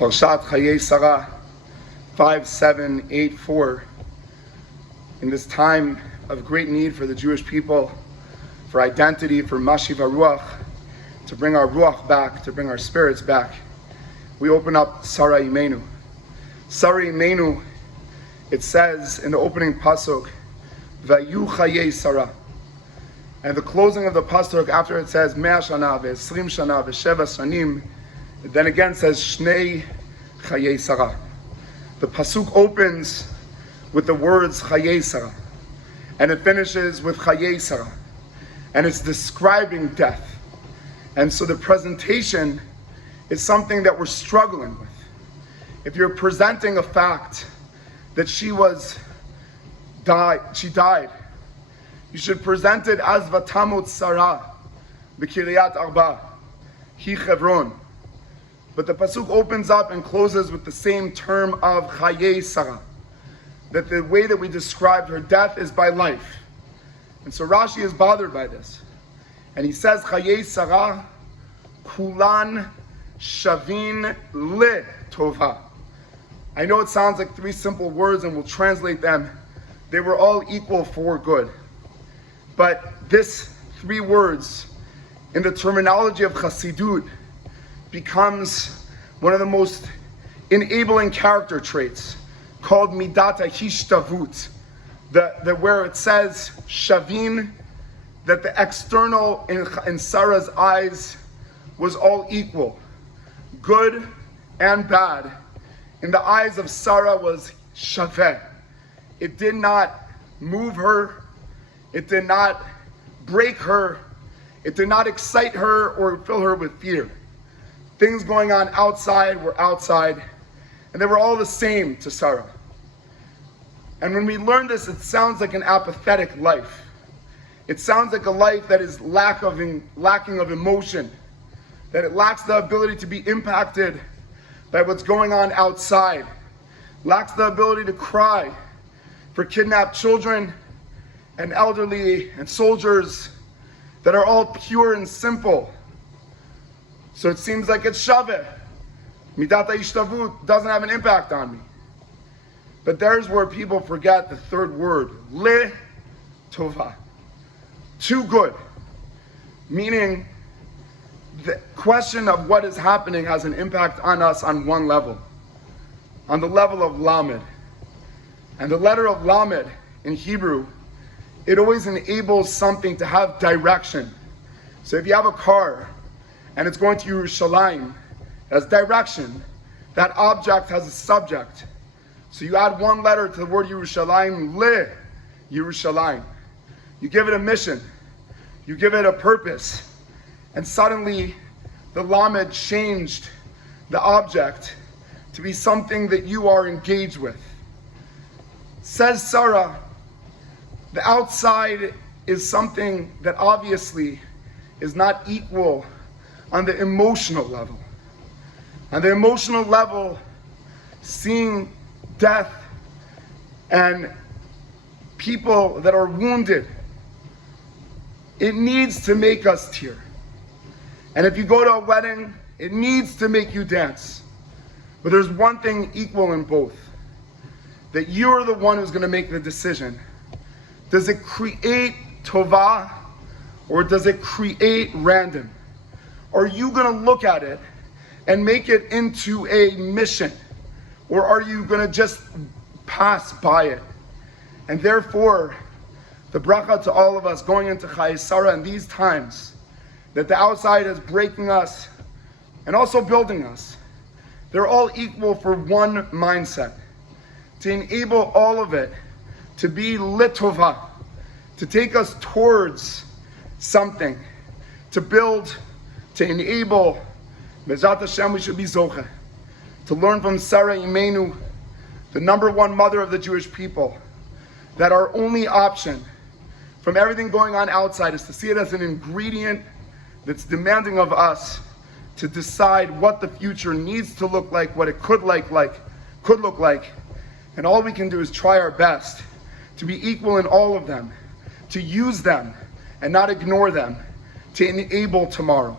Parshat Chayei Sarah 5784. In this time of great need for the Jewish people, for identity, for Mashiv HaRuach, to bring our Ruach back, to bring our spirits back, we open up Sarah Imenu. Sarah Imenu, it says in the opening pasuk, Vayu Chayei Sarah. And the closing of the pasuk, after it says Mea Shana, Ve'esrim Shana, Ve'sheva Shanim, it then again says Shnei Chayei Sarah. The pasuk opens with the words Chayei Sarah, and it finishes with Chayei Sarah, and it's describing death. And so the presentation is something that we're struggling with. If you're presenting a fact that she died, you should present it as Vatamot Sarah, B'Kiryat Arba, Hi Chevron. But the pasuk opens up and closes with the same term of Chayei Sarah, that the way that we described her death is by life. And so Rashi is bothered by this. And he says, Chayei Sarah, Kulan Shavin Le Tova. I know it sounds like three simple words and we'll translate them. They were all equal for good. But this three words, in the terminology of Chassidut, becomes one of the most enabling character traits, called Midat HaHishtavut, where it says Shavin, that the external in Sarah's eyes was all equal, good and bad. In the eyes of Sarah was Shaveh. It did not move her, it did not break her, it did not excite her or fill her with fear. Things going on outside were outside, and they were all the same to Sarah. And when we learn this, it sounds like an apathetic life. It sounds like a life that is lacking of emotion, that it lacks the ability to be impacted by what's going on outside, lacks the ability to cry for kidnapped children and elderly and soldiers that are all pure and simple. So it seems like it's Shaveh. Midat HaIshtavut doesn't have an impact on me. But there's where people forget the third word, Le Tova. Too good. Meaning, the question of what is happening has an impact on us on one level. On the level of Lamed. And the letter of Lamed in Hebrew, it always enables something to have direction. So if you have a car, and it's going to Yerushalayim, as direction, that object has a subject. So you add one letter to the word Yerushalayim, Le Yerushalayim. You give it a mission, you give it a purpose, and suddenly the Lamed changed the object to be something that you are engaged with. Says Sarah, the outside is something that obviously is not equal on the emotional level. On the emotional level, seeing death and people that are wounded, it needs to make us tear. And if you go to a wedding, it needs to make you dance. But there's one thing equal in both, that you're the one who's going to make the decision. Does it create tova or does it create random? Are you going to look at it and make it into a mission? Or are you going to just pass by it? And therefore, the bracha to all of us going into Chayei Sarah in these times, that the outside is breaking us and also building us. They're all equal for one mindset. To enable all of it to be litova, to take us towards something, to build, to enable. Bezrat Hashem, we should be zocheh to learn from Sarah Imenu, the number one mother of the Jewish people, that our only option from everything going on outside is to see it as an ingredient that's demanding of us to decide what the future needs to look like, what it could look like, and all we can do is try our best to be equal in all of them, to use them and not ignore them, to enable tomorrow.